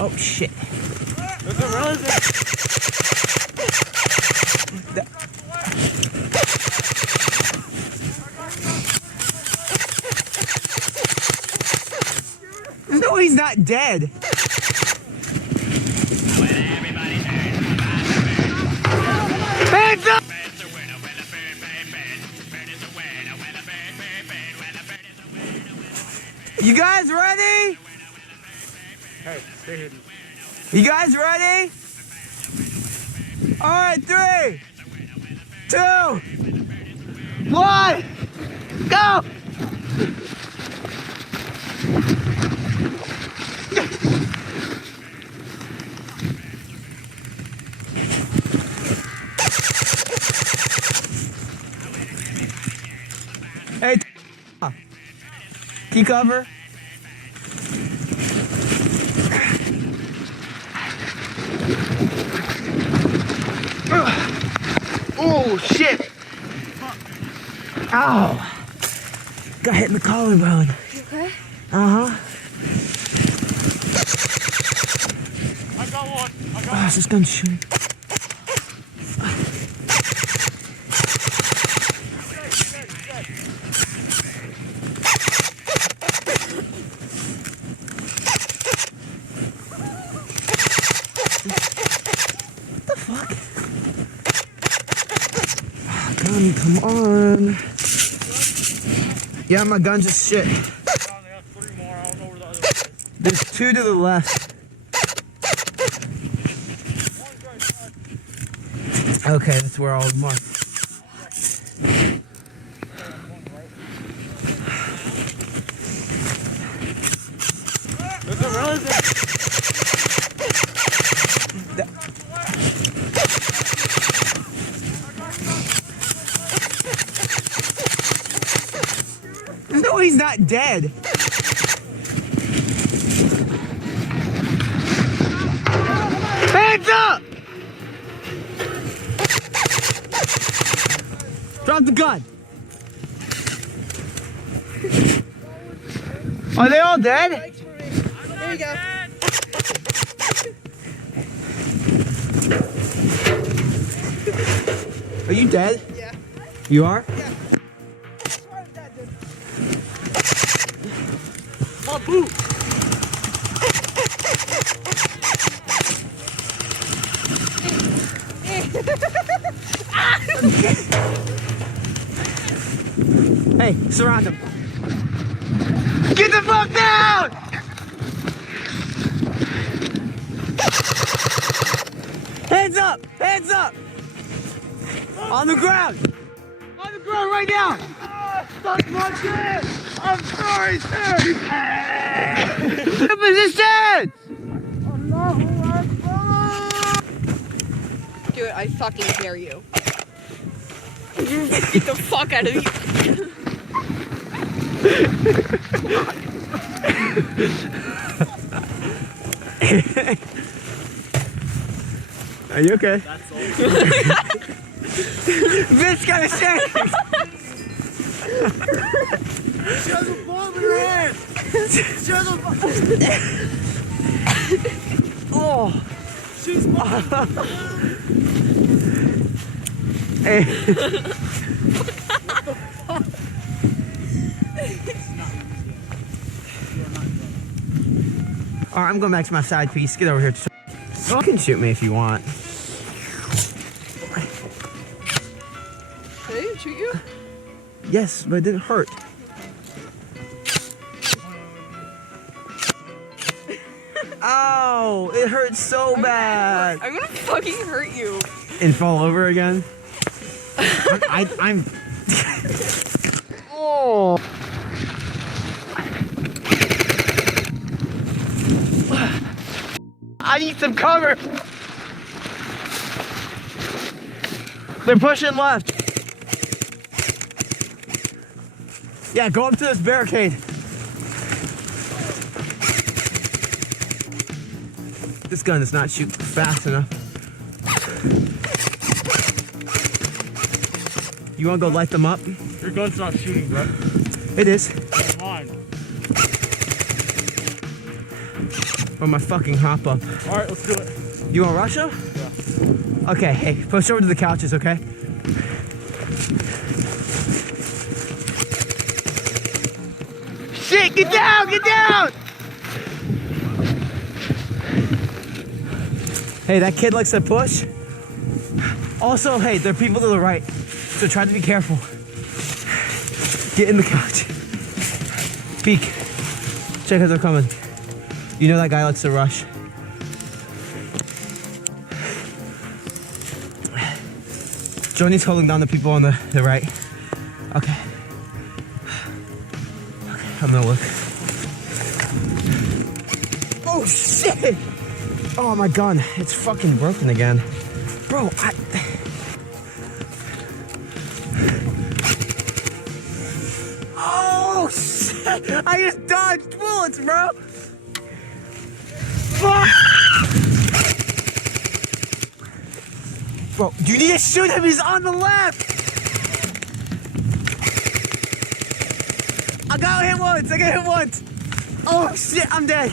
Oh shit. There's a relative. No, he's not dead. Hands up! You guys ready? Hey, stay hidden. You guys ready? All right, 3, 2, 1, go! Hey, key cover. Oh shit! Ow! Got hit in the collarbone. You okay? Uh-huh. I got one. Oh, is this gun shooting? What the fuck? Gun, come on. Yeah, my gun's just shit. They got 3 more. I don't know where the other one is. There's 2 to the left. Okay, that's where I'll mark. There's a relative. No, he's not dead. Hands up! Drop the gun. Are they all dead? Here you go. Are you dead? Yeah. You are? Yeah. My boot. Hey, surround him. Get the fuck down! Hands up! Hands up! On the ground! On the ground right now! That's my shit. I'm sorry, sir. The position! Do it. I fucking dare you. Get the fuck out of here. Are you okay? That's all. Vince got a shake! She has a bomb in her hand. She has a bomb. Oh! She's Hey. Alright, I'm going back to my side piece. Get over here. You can shoot me if you want. Did I even shoot you? Yes, but it didn't hurt. Ow! It hurts so bad. I'm gonna fucking hurt you. And fall over again. I'm. Oh. I need some cover. They're pushing left. Yeah, go up to this barricade. This gun is not shooting fast enough. You wanna go light them up? Your gun's not shooting, bro. It is. Mine. or my fucking hop up. All right, let's do it. You want Russia? Yeah. Okay, hey, push over to the couches, okay? Shit, get down, get down! Hey, that kid likes to push. Also, hey, there are people to the right, so try to be careful. Get in the couch. Peek. Check out they're coming. You know that guy likes to rush. Joni's holding down the people on the right. Okay. Okay, I'm gonna look. Oh shit! Oh my gun, it's fucking broken again. Bro, Oh shit! I just dodged bullets, bro! Fuck! Bro, you need to shoot him, he's on the left! I got hit once, Oh shit, I'm dead.